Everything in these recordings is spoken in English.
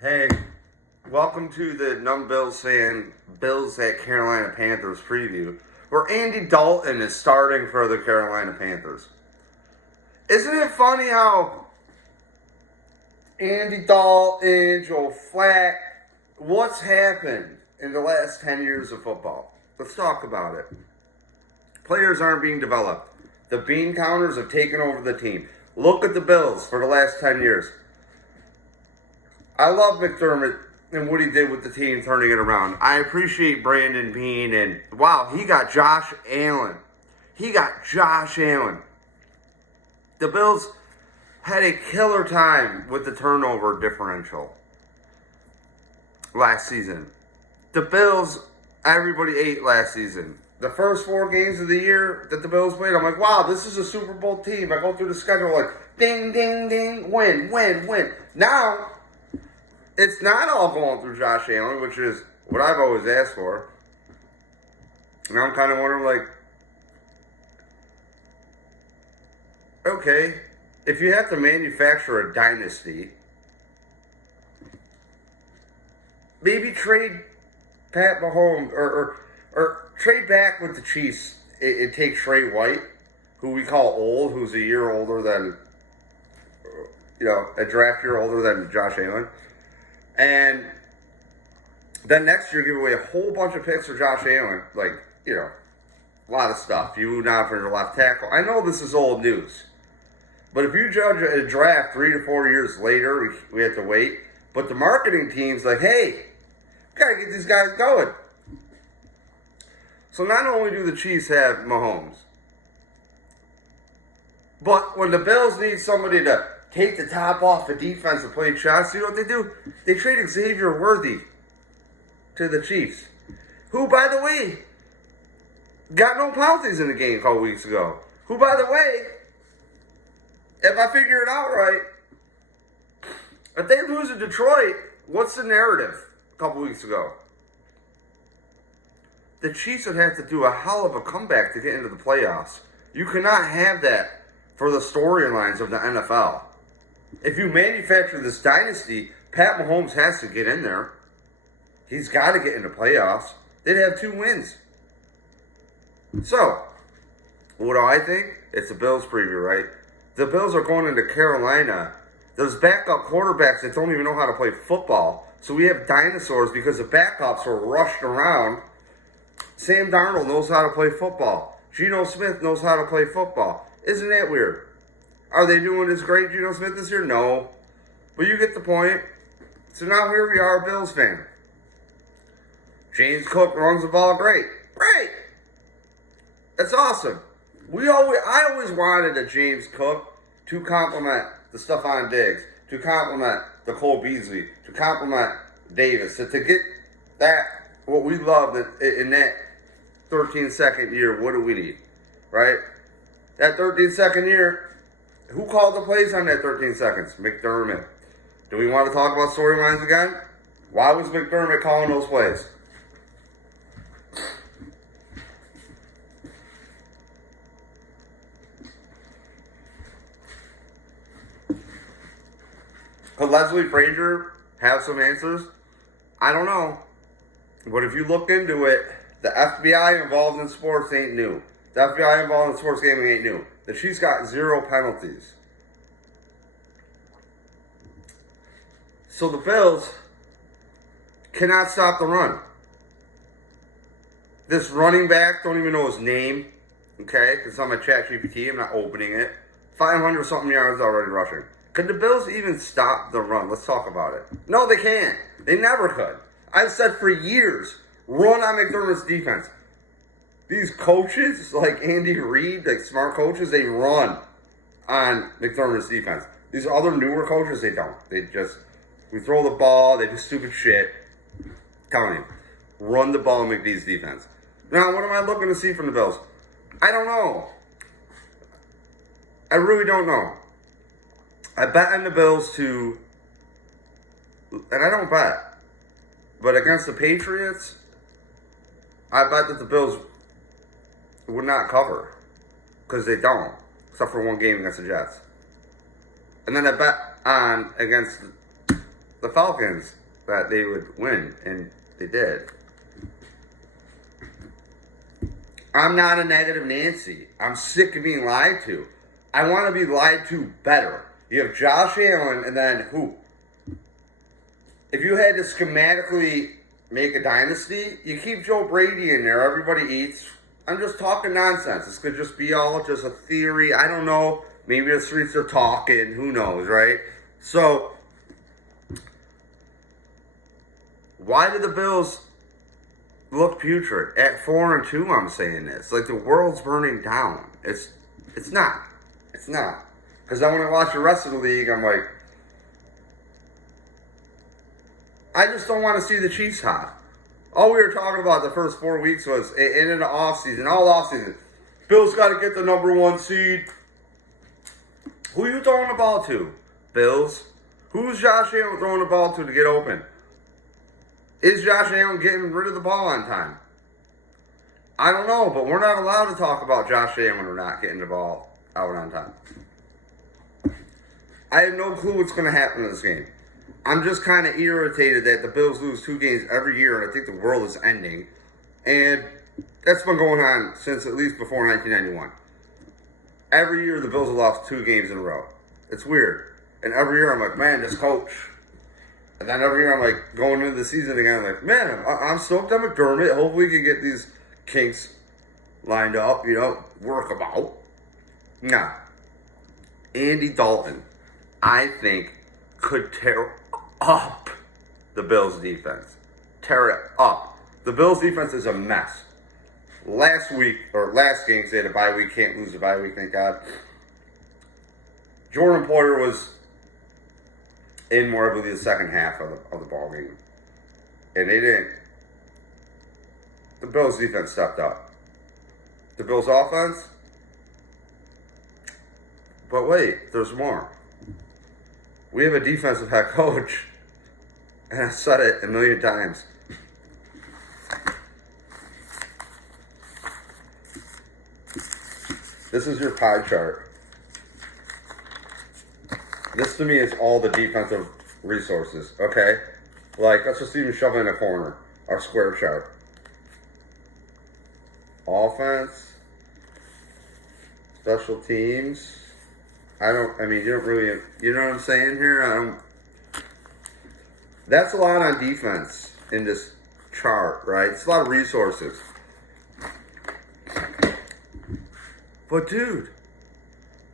Hey, welcome to the Numb Bills fan Bills at Carolina Panthers preview, where Andy Dalton is starting for the Carolina Panthers. Isn't it funny how Andy Dalton, Joe Flack, what's happened in the last 10 years of football? Let's talk about it. Players aren't being developed. The bean counters have taken over the team. Look at the Bills for the last 10 years. I love McDermott and what he did with the team turning it around. I appreciate Brandon Beane, and wow, he got Josh Allen. The Bills had a killer time with the turnover differential last season. The Bills, everybody ate last season. The first 4 games of the year that the Bills played, I'm like, wow, this is a Super Bowl team. I go through the schedule like, ding, ding, ding, win. Now, it's not all going through Josh Allen, which is what I've always asked for. And I'm kind of wondering, like, okay, if you have to manufacture a dynasty, maybe trade Pat Mahomes or trade back with the Chiefs and take Trey White, who we call old, who's a year older than, a draft year older than Josh Allen. And then next year, give away a whole bunch of picks for Josh Allen. Like, a lot of stuff. You now for your left tackle. I know this is old news. But if you judge a draft 3 to 4 years later, we have to wait. But the marketing team's like, hey, we got to get these guys going. So not only do the Chiefs have Mahomes, but when the Bills need somebody to take the top off the defense and play shots, you know what they do? They trade Xavier Worthy to the Chiefs, who, by the way, got no penalties in the game a couple weeks ago. Who, by the way, if I figure it out right, if they lose to Detroit, what's the narrative a couple weeks ago? The Chiefs would have to do a hell of a comeback to get into the playoffs. You cannot have that for the storylines of the NFL. If you manufacture this dynasty, Pat Mahomes has to get in there. He's got to get into playoffs. They'd have 2 wins. So, what do I think? It's a Bills preview, right? The Bills are going into Carolina. There's backup quarterbacks that don't even know how to play football. So we have dinosaurs because the backups were rushed around. Sam Darnold knows how to play football. Geno Smith knows how to play football. Isn't that weird? Are they doing as great, Geno Smith, this year? No. But you get the point. So now here we are, Bills fan. James Cook runs the ball great. Great! That's awesome. I always wanted a James Cook to complement the Stephon Diggs, to complement the Cole Beasley, to complement Davis, to get that, what we loved in that 13-second year. What do we need? Right? That 13-second year, who called the plays on that 13 seconds? McDermott. Do we want to talk about storylines again? Why was McDermott calling those plays? Could Leslie Frazier have some answers? I don't know. But if you look into it, the FBI involved in sports ain't new. The FBI involved in sports gaming ain't new. The Chiefs got 0 penalties. So the Bills cannot stop the run. This running back, don't even know his name, okay? Because I'm at ChatGPT, I'm not opening it. 500-something yards already rushing. Could the Bills even stop the run? Let's talk about it. No, they can't. They never could. I've said for years, run on McDermott's defense. These coaches, like Andy Reid, like smart coaches, they run on McDermott's defense. These other newer coaches, they don't. We throw the ball, they do stupid shit. I'm telling you, run the ball in McD's defense. Now, what am I looking to see from the Bills? I don't know. I really don't know. I bet on the Bills and I don't bet, but against the Patriots, I bet that the Bills would not cover, because they don't, except for one game against the Jets. And then I bet on against the Falcons that they would win, and they did. I'm not a negative Nancy. I'm sick of being lied to. I want to be lied to better. You have Josh Allen, and then who? If you had to schematically make a dynasty, you keep Joe Brady in there. Everybody eats. I'm just talking nonsense. This could just be all just a theory. I don't know. Maybe the streets are talking. Who knows, right? So, why do the Bills look putrid? At 4-2, I'm saying this. Like, the world's burning down. It's not. It's not. Because then when I watch the rest of the league, I'm like, I just don't want to see the Chiefs hot. All we were talking about the first 4 weeks was, in the offseason, all offseason, Bills got to get the number 1 seed. Who are you throwing the ball to? Bills? Who's Josh Allen throwing the ball to get open? Is Josh Allen getting rid of the ball on time? I don't know, but we're not allowed to talk about Josh Allen or not getting the ball out on time. I have no clue what's going to happen in this game. I'm just kind of irritated that the Bills lose 2 games every year, and I think the world is ending. And that's been going on since at least before 1991. Every year the Bills have lost 2 games in a row. It's weird. And every year I'm like, man, this coach. And then every year I'm like, going into the season again, I'm like, man, I'm stoked on McDermott. Hopefully we can get these kinks lined up, work them out. Nah. Andy Dalton, I think, could tear up the Bills' defense. Tear it up. The Bills' defense is a mess. Last game, they had a bye week. Can't lose a bye week, thank God. Jordan Poyer was in more of the second half of the ball game. And they didn't. The Bills' defense stepped up. The Bills' offense? But wait, there's more. We have a defensive head coach. And I said it a million times. This is your pie chart. This to me is all the defensive resources, okay? Like, let's just even shove it in a corner. Our square chart. Offense. Special teams. You don't really, you know what I'm saying here? That's a lot on defense in this chart, right? It's a lot of resources. But dude,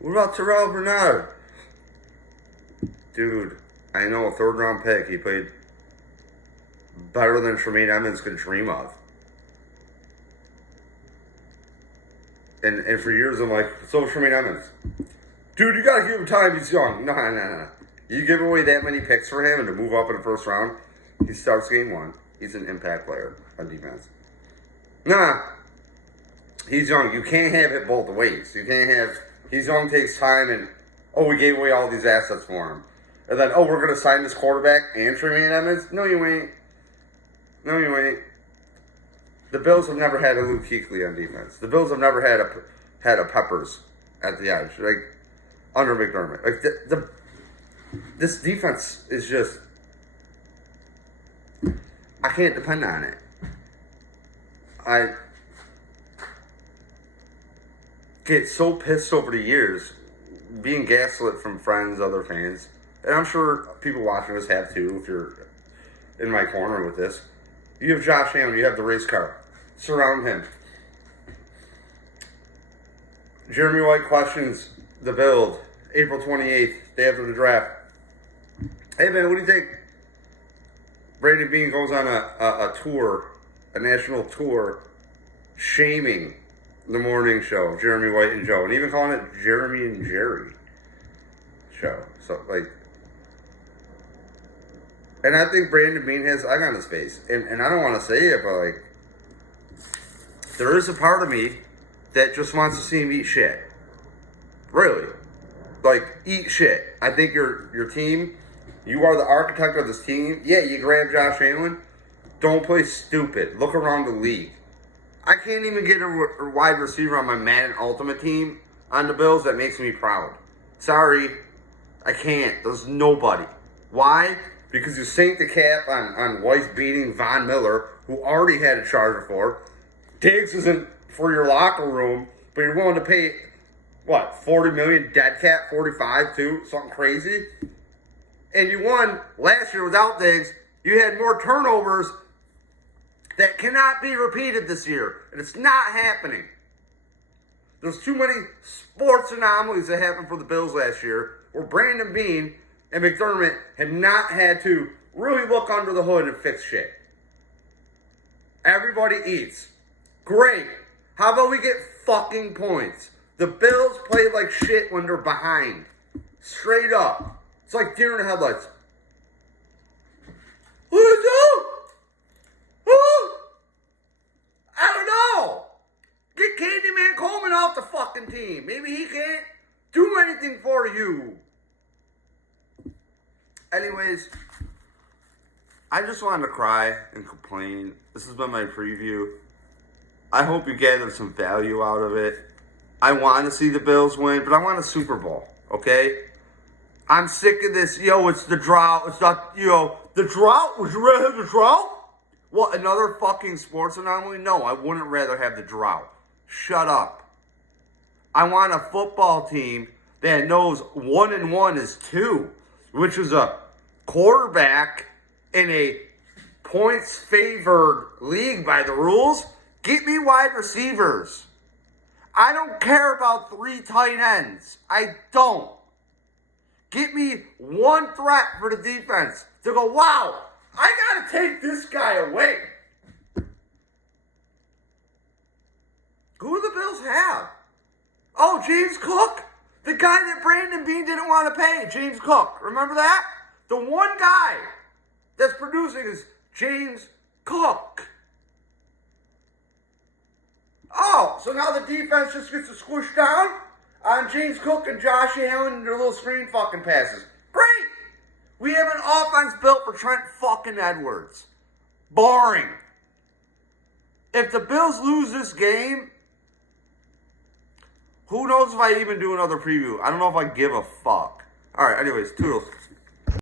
what about Terrell Bernard? Dude, I know, a 3rd round pick. He played better than Tremaine Edmonds could dream of. And for years I'm like, so Tremaine Edmonds. Dude, you gotta give him time, he's young. No. You give away that many picks for him and to move up in the first round, he starts game 1. He's an impact player on defense. Nah. He's young. You can't have it both ways. He's young, takes time, and, we gave away all these assets for him. And then, we're going to sign this quarterback and Tremaine Edmonds? No, you ain't. The Bills have never had a Luke Kuechly on defense. The Bills have never had a Peppers at the edge, like, under McDermott. Like, this defense is just, I can't depend on it. I get so pissed over the years, being gaslit from friends, other fans, and I'm sure people watching this have too, if you're in my corner with this. You have Josh Allen, you have the race car. Surround him. Jeremy White questions the build. April 28th, day after the draft. Hey man, what do you think? Brandon Beane goes on a tour, a national tour, shaming the morning show, Jeremy White and Joe, and even calling it Jeremy and Jerry show. So, like, and I think Brandon Beane has egg on his face. And I don't want to say it, but, like, there is a part of me that just wants to see him eat shit. Really. Like, eat shit. I think your team, you are the architect of this team. Yeah, you grab Josh Allen. Don't play stupid. Look around the league. I can't even get a wide receiver on my Madden Ultimate team on the Bills that makes me proud. Sorry. I can't. There's nobody. Why? because you sank the cap on Weiss beating Von Miller, who already had a charge before. Diggs isn't for your locker room, but you're willing to pay, what, $40 million dead cap, 45 too, something crazy? And you won last year without Diggs. You had more turnovers that cannot be repeated this year. And it's not happening. There's too many sports anomalies that happened for the Bills last year where Brandon Beane and McDermott have not had to really look under the hood and fix shit. Everybody eats. Great. How about we get fucking points? The Bills play like shit when they're behind. Straight up. It's like deer in the headlights. What do you do? I don't know. Get Candyman Coleman off the fucking team. Maybe he can't do anything for you. Anyways, I just wanted to cry and complain. This has been my preview. I hope you gathered some value out of it. I want to see the Bills win, but I want a Super Bowl, okay? I'm sick of this. It's the drought. It's not, the drought? Would you rather have the drought? What, another fucking sports anomaly? No, I wouldn't rather have the drought. Shut up. I want a football team that knows 1-1 is 2, which is a quarterback in a points-favored league by the rules. Get me wide receivers. I don't care about 3 tight ends. I don't. Get me one threat for the defense to go, wow, I got to take this guy away. Who do the Bills have? Oh, James Cook. The guy that Brandon Beane didn't want to pay. James Cook. Remember that? The one guy that's producing is James Cook. Oh, so now the defense just gets to squish down on James Cook and Josh Allen and their little screen fucking passes. Great! We have an offense built for Trent fucking Edwards. Boring. If the Bills lose this game, who knows if I even do another preview. I don't know if I give a fuck. Alright, anyways, toodles.